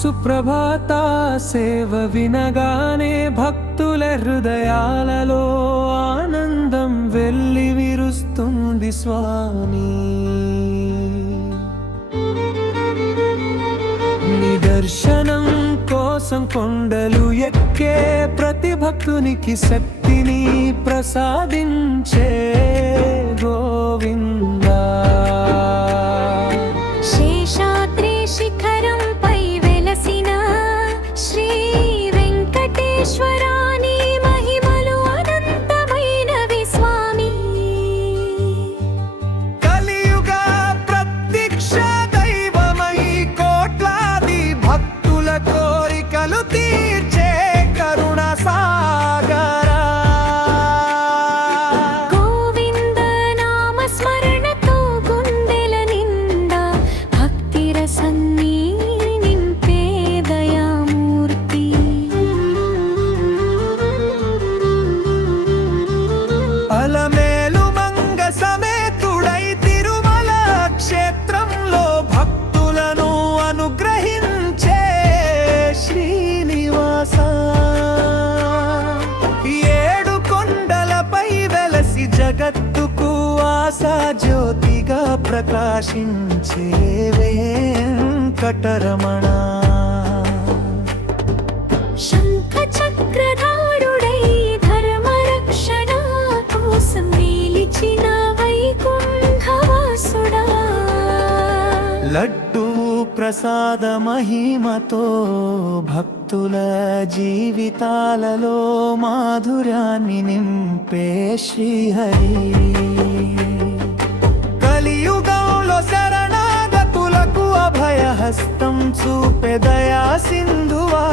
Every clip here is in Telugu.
సుప్రభాత సేవ వినగానే భక్తుల హృదయాలలో ఆనందం వెల్లి విరుస్తుంది స్వామి. నిదర్శనం కోసం కొండలు ఎక్కే ప్రతి భక్తునికి శక్తిని ప్రసాదించే గోవిందా. శేషాద్రి శిఖరంపై వెలసిన శ్రీ వెంకటేశ్వరా నీ మహిమలు అనంతమైనవి స్వామి. కలియుగ ప్రత్యక్ష దైవమై కోట్లాది భక్తుల కోరికలు తీర్చే కరుణ సాగరా. గోవింద నామ స్మరణతో గుండెల నిండా భక్తి రసాన్ని నింపే దయామూర్తి. అలమేలు మంగ సమేతుడై తిరుమల క్షేత్రంలో భక్తులను అనుగ్రహించే శ్రీనివాస. ఏడు కొండలపై వెలసి జగత్తుకు ఆశాజ్యోతిగా ప్రకాశించే వెంకటరమణ. శంఖ చక్రధారుడై ధర్మరక్షణ కోసం నిలిచిన వైకుంఠవాసుడా. లడ్డూ ప్రసాద మహిమతో భక్తుల జీవితాలలో మాధుర్యాన్ని నింపే శ్రీహరి. కలియుగంలో శరణాగతులకు అభయహస్తం చూపే దయా సింధువా.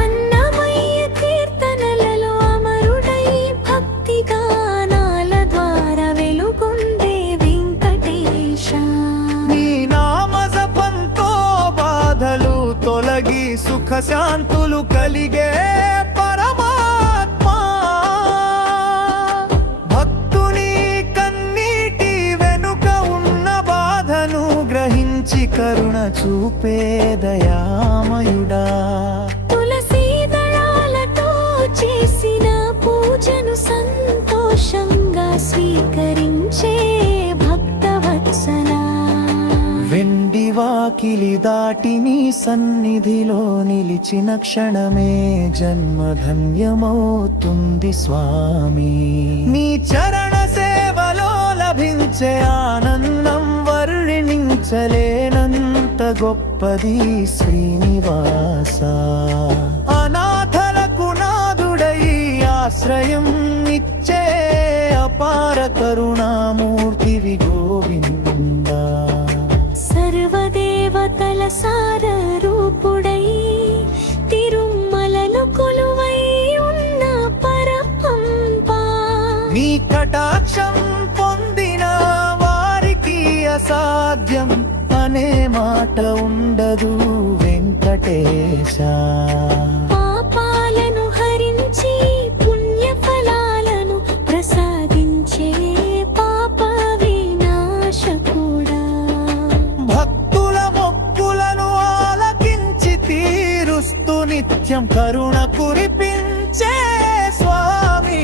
అన్నమయ్య కీర్తనలలో అమరుడై భక్తి గానాల ద్వారా వెలుగొందే వెంకటేశ. నీ నామ జపంతో బాధలు తొలగి సుఖ శాంతులు కలిగే పరమాత్మా. భక్తుని కన్నీటి వెనుక ఉన్న బాధను గ్రహించి కరుణ చూపే దయామయుడా. తులసీ దళాలతో చేసిన పూజను సంతోషంగా స్వీకరించే భక్తవత్సలా. వెండి వాకిలి దాటి నీ సన్నిధిలో నిలిచిన క్షణమే జన్మధన్యమవుతుంది స్వామి. నీ చరణ సేవలో లభించే ఆనందం వర్ణించలేనంత గొప్పది శ్రీనివాస. అనాథలకు నాదుడై ఆశ్రయం ఇచ్చే అపార కరుణామూర్తివి గోవిందా. సర్వదేవతల సారరూపుడై తిరుమలలో కొలువై ఉన్న పరపంపా. నీ కటాక్షం పొందిన వారికి అసాధ్యం అనే మాట ఉండదు వెంకటేశ. పాపాలను హరించి పుణ్యఫలాలను ప్రసాదించే పాప వినాశకుడా. భక్తుల మొక్కులను ఆలకించి తీరుస్తూ నిత్యం కరుణ కురిపించే స్వామి.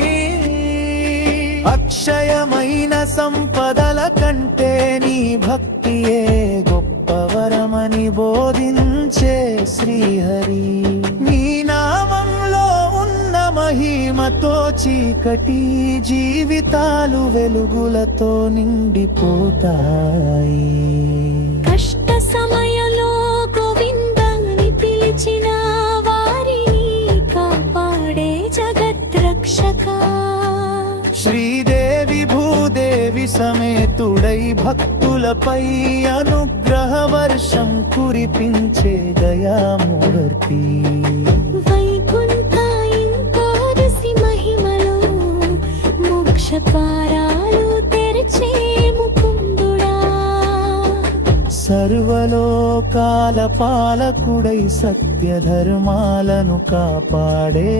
అక్షయమైన సంపదల కంటే నీ భక్తియే గొప్పవరమని బోధించే శ్రీహరి. నీ నామంలో ఉన్న మహిమతో చీకటి జీవితాలు వెలుగులతో నిండిపోతాయి. కష్ట సమయంలో గోవిందాన్ని పిలిచిన వారిని కాపాడే జగద్రక్షక. శ్రీదేవి భూదేవి సమేతుడై భక్తులపై అనుగ్రహ వర్షం కురిపించే దయామూర్తి. వైకుంఠ ఇంకాదశి మహిమలో మోక్ష ద్వారాలు తెరిచే ముకుందుడా. సర్వలోకాల పాలకుడై సత్య ధర్మాలను కాపాడే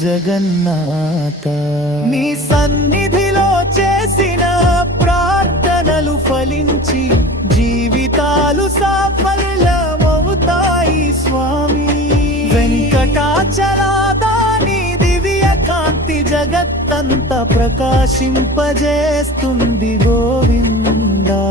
జగన్నాథ. నీ సన్నిధిలో చేసిన ఆశలు ఫలించి జీవితాలు సాఫల్యమవుతాయి స్వామి. వెంకటాచలాదాని దివ్య కాంతి జగత్తంతా ప్రకాశింపజేస్తుంది గోవిందా.